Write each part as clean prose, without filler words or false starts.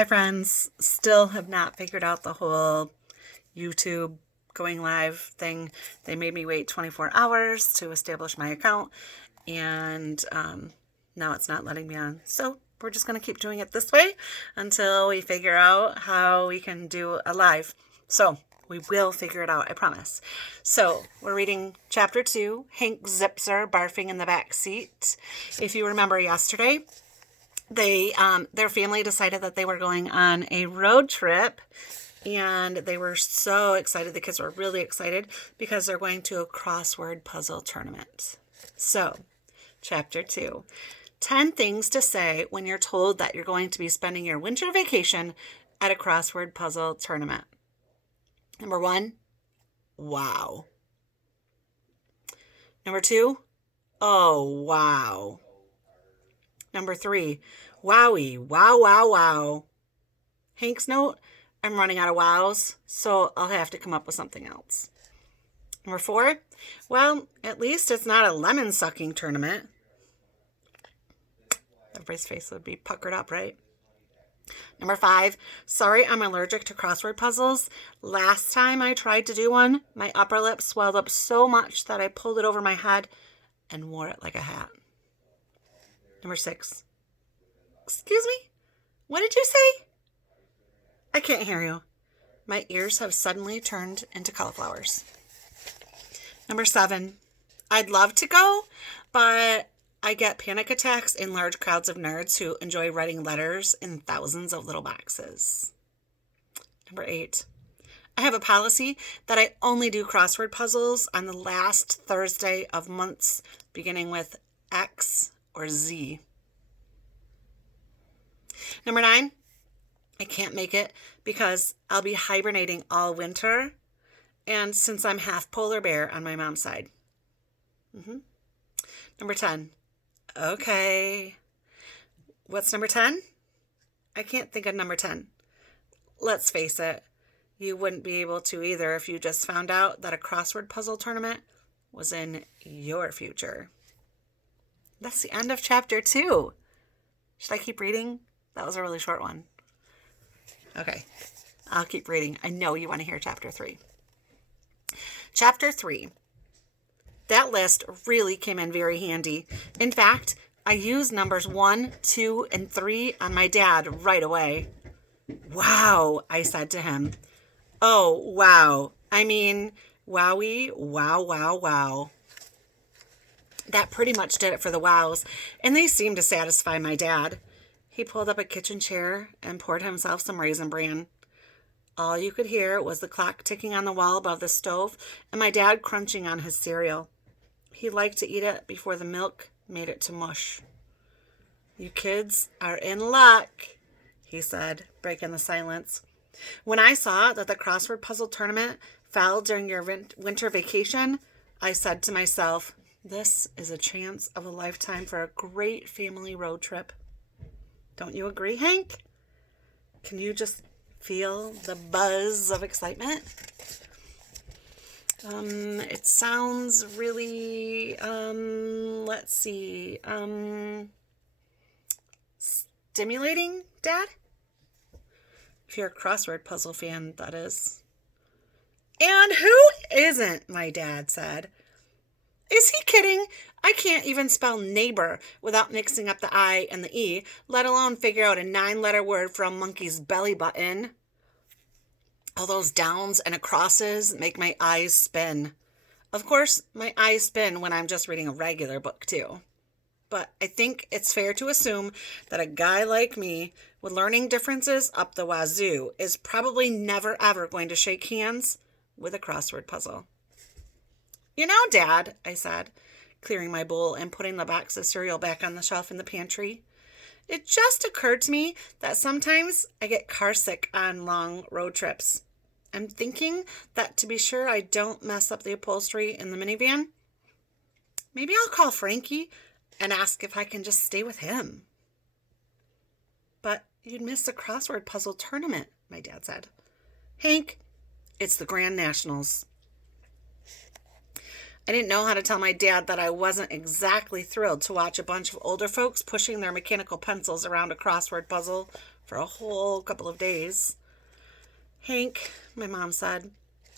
Hi friends, still have not figured out the whole YouTube going live thing. They made me wait 24 hours to establish my account and now it's not letting me on. So we're just going to keep doing it this way until we figure out how we can do a live. So we will figure it out, I promise. So we're reading chapter 2, Hank Zipzer barfing in the back seat. If you remember yesterday, their family decided that they were going on a road trip, and they were so excited. The kids were really excited because they're going to a crossword puzzle tournament. So, chapter 2, 10 things to say when you're told that you're going to be spending your winter vacation at a crossword puzzle tournament. Number 1, wow. Number 2, oh, wow. Number 3, wowie, wow, wow, wow. Hank's note, I'm running out of wows, so I'll have to come up with something else. Number 4, well, at least it's not a lemon sucking tournament. Everybody's face would be puckered up, right? Number 5, sorry, I'm allergic to crossword puzzles. Last time I tried to do one, my upper lip swelled up so much that I pulled it over my head and wore it like a hat. Number 6, excuse me? What did you say? I can't hear you. My ears have suddenly turned into cauliflowers. Number 7, I'd love to go, but I get panic attacks in large crowds of nerds who enjoy writing letters in thousands of little boxes. Number 8, I have a policy that I only do crossword puzzles on the last Thursday of months beginning with X or Z. Number 9, I can't make it because I'll be hibernating all winter, and since I'm half polar bear on my mom's side. Number 10, okay. What's number 10? I can't think of number 10. Let's face it, you wouldn't be able to either if you just found out that a crossword puzzle tournament was in your future. That's the end of chapter 2. Should I keep reading? That was a really short one. Okay, I'll keep reading. I know you want to hear chapter 3. Chapter 3. That list really came in very handy. In fact, I used numbers 1, 2, and 3 on my dad right away. Wow, I said to him. Oh, wow. I mean, wowie, wow, wow, wow. That pretty much did it for the wows, and they seemed to satisfy my dad. He pulled up a kitchen chair and poured himself some Raisin Bran. All you could hear was the clock ticking on the wall above the stove and my dad crunching on his cereal. He liked to eat it before the milk made it to mush. You kids are in luck, he said, breaking the silence. When I saw that the crossword puzzle tournament fell during your winter vacation, I said to myself, this is a chance of a lifetime for a great family road trip. Don't you agree, Hank? Can you just feel the buzz of excitement? It sounds really, let's see, stimulating, Dad? If you're a crossword puzzle fan, that is. And who isn't, my dad said. Is he kidding? I can't even spell neighbor without mixing up the I and the E, let alone figure out a 9-letter word for a monkey's belly button. All those downs and acrosses make my eyes spin. Of course, my eyes spin when I'm just reading a regular book, too. But I think it's fair to assume that a guy like me, with learning differences up the wazoo, is probably never ever going to shake hands with a crossword puzzle. You know, Dad, I said, clearing my bowl and putting the box of cereal back on the shelf in the pantry. It just occurred to me that sometimes I get carsick on long road trips. I'm thinking that to be sure I don't mess up the upholstery in the minivan, maybe I'll call Frankie and ask if I can just stay with him. But you'd miss the crossword puzzle tournament, my dad said. Hank, it's the Grand Nationals. I didn't know how to tell my dad that I wasn't exactly thrilled to watch a bunch of older folks pushing their mechanical pencils around a crossword puzzle for a whole couple of days. Hank, my mom said,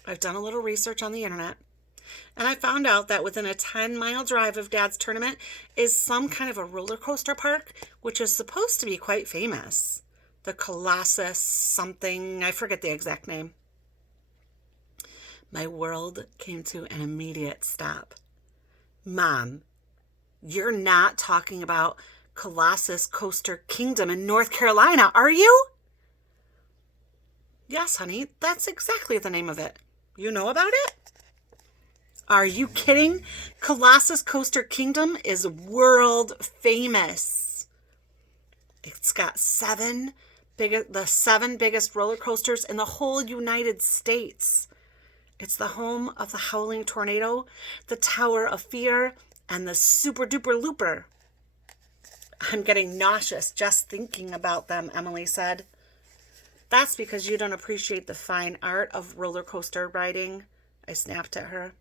I've done a little research on the internet, and I found out that within a 10-mile drive of Dad's tournament is some kind of a roller coaster park, which is supposed to be quite famous. The Colossus something, I forget the exact name. My world came to an immediate stop. Mom, you're not talking about Colossus Coaster Kingdom in North Carolina, are you? Yes, honey, that's exactly the name of it. You know about it? Are you kidding? Colossus Coaster Kingdom is world famous. It's got the 7 biggest roller coasters in the whole United States. It's the home of the Howling Tornado, the Tower of Fear, and the Super Duper Looper. I'm getting nauseous just thinking about them, Emily said. That's because you don't appreciate the fine art of roller coaster riding, I snapped at her.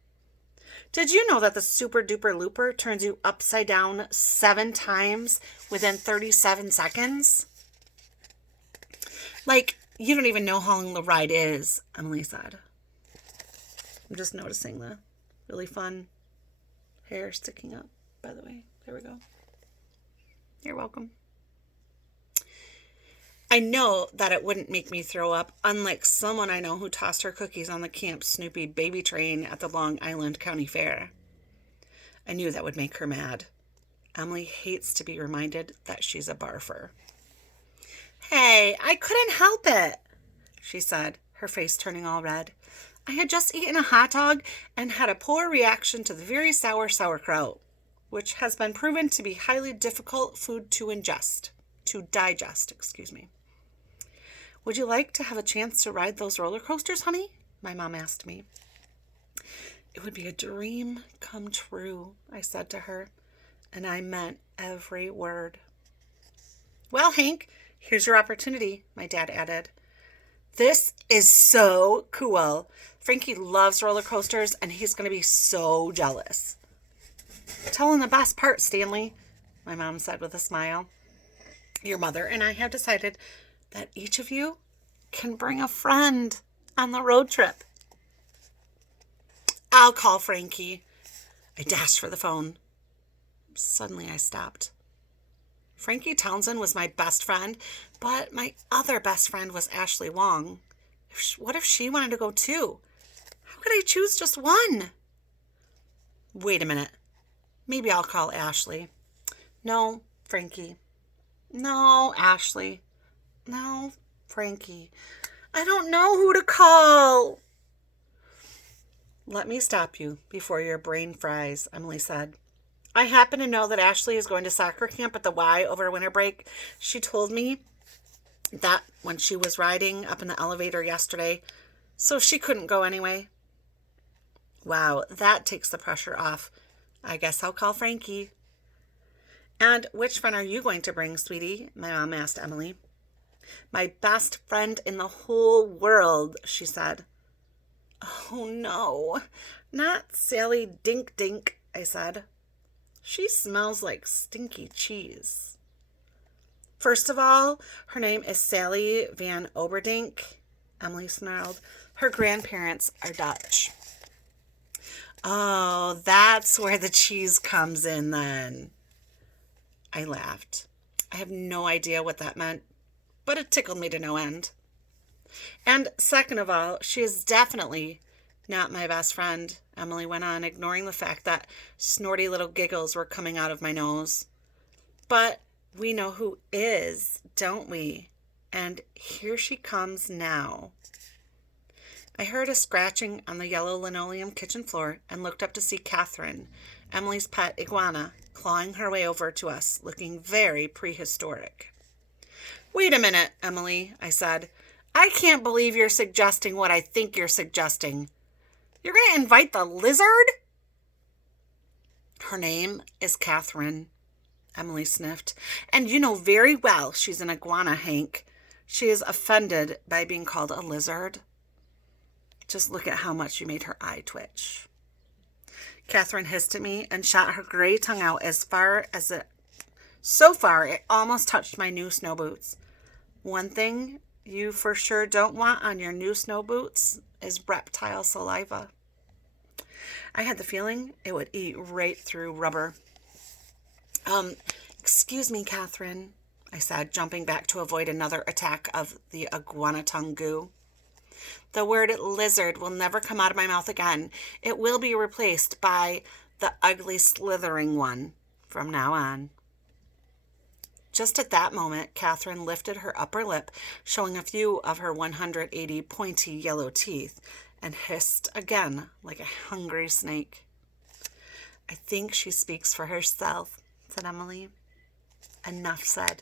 Did you know that the Super Duper Looper turns you upside down 7 times within 37 seconds? Like, you don't even know how long the ride is, Emily said. I'm just noticing the really fun hair sticking up, by the way. There we go. You're welcome. I know that it wouldn't make me throw up, unlike someone I know who tossed her cookies on the Camp Snoopy baby train at the Long Island County Fair. I knew that would make her mad. Emily hates to be reminded that she's a barfer. Hey, I couldn't help it, she said, her face turning all red. I had just eaten a hot dog and had a poor reaction to the very sour sauerkraut, which has been proven to be highly difficult food to digest. Would you like to have a chance to ride those roller coasters, honey? My mom asked me. It would be a dream come true, I said to her, and I meant every word. Well, Hank, here's your opportunity, my dad added. This is so cool. Frankie loves roller coasters, and he's going to be so jealous. Tell him the best part, Stanley, my mom said with a smile. Your mother and I have decided that each of you can bring a friend on the road trip. I'll call Frankie. I dashed for the phone. Suddenly I stopped. Frankie Townsend was my best friend, but my other best friend was Ashley Wong. What if she wanted to go too? How could I choose just one? Wait a minute. Maybe I'll call Ashley. No, Frankie. No, Ashley. No, Frankie. I don't know who to call. Let me stop you before your brain fries, Emily said. I happen to know that Ashley is going to soccer camp at the Y over winter break. She told me that when she was riding up in the elevator yesterday, so she couldn't go anyway. Wow, that takes the pressure off. I guess I'll call Frankie. And which friend are you going to bring, sweetie? My mom asked Emily. My best friend in the whole world, she said. Oh, no, not Sally Dink Dink, I said. She smells like stinky cheese. First of all, her name is Sally Van Oberdink, Emily snarled. Her grandparents are Dutch. Oh, that's where the cheese comes in then. I laughed. I have no idea what that meant, but it tickled me to no end. And second of all, she is definitely not my best friend, Emily went on, ignoring the fact that snorty little giggles were coming out of my nose. But we know who is, don't we? And here she comes now. I heard a scratching on the yellow linoleum kitchen floor and looked up to see Catherine, Emily's pet iguana, clawing her way over to us, looking very prehistoric. Wait a minute, Emily, I said. I can't believe you're suggesting what I think you're suggesting. You're going to invite the lizard? Her name is Catherine, Emily sniffed. And you know very well she's an iguana, Hank. She is offended by being called a lizard. Just look at how much you made her eye twitch. Catherine hissed at me and shot her gray tongue out so far it almost touched my new snow boots. One thing you for sure don't want on your new snow boots is reptile saliva. I had the feeling it would eat right through rubber. Excuse me, Catherine, I said, jumping back to avoid another attack of the iguana tongue goo. The word lizard will never come out of my mouth again. It will be replaced by the ugly slithering one from now on. Just at that moment, Catherine lifted her upper lip, showing a few of her 180 pointy yellow teeth, and hissed again like a hungry snake. I think she speaks for herself, said Emily. Enough said.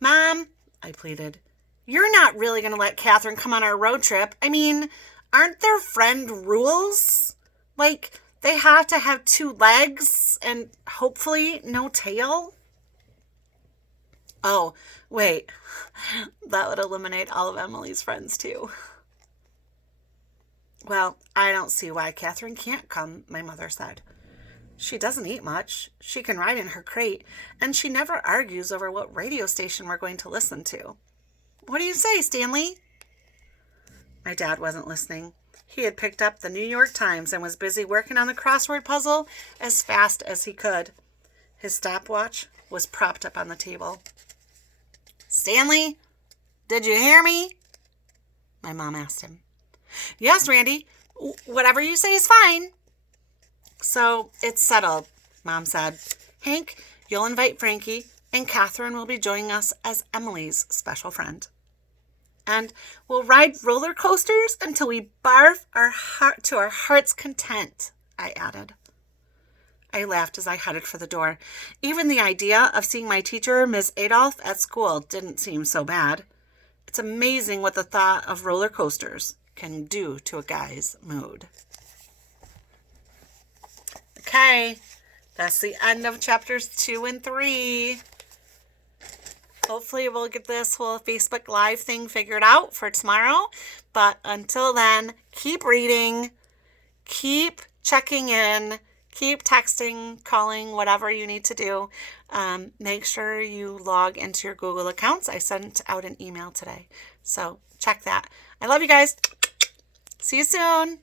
Mom, I pleaded, you're not really going to let Catherine come on our road trip. I mean, aren't there friend rules? Like, they have to have 2 legs and hopefully no tail? Oh, wait. That would eliminate all of Emily's friends too. Well, I don't see why Catherine can't come, my mother said. She doesn't eat much. She can ride in her crate, and she never argues over what radio station we're going to listen to. What do you say, Stanley? My dad wasn't listening. He had picked up the New York Times and was busy working on the crossword puzzle as fast as he could. His stopwatch was propped up on the table. Stanley, did you hear me? My mom asked him. Yes, Randy. Whatever you say is fine. So it's settled, Mom said. Hank, you'll invite Frankie, and Catherine will be joining us as Emily's special friend. And we'll ride roller coasters until we barf to our heart's content, I added. I laughed as I headed for the door. Even the idea of seeing my teacher, Miss Adolph, at school didn't seem so bad. It's amazing what the thought of roller coasters can do to a guy's mood. Okay, that's the end of chapters 2 and 3. Hopefully we'll get this whole Facebook Live thing figured out for tomorrow. But until then, keep reading, keep checking in, keep texting, calling, whatever you need to do. Make sure you log into your Google accounts. I sent out an email today, so check that. I love you guys. See you soon.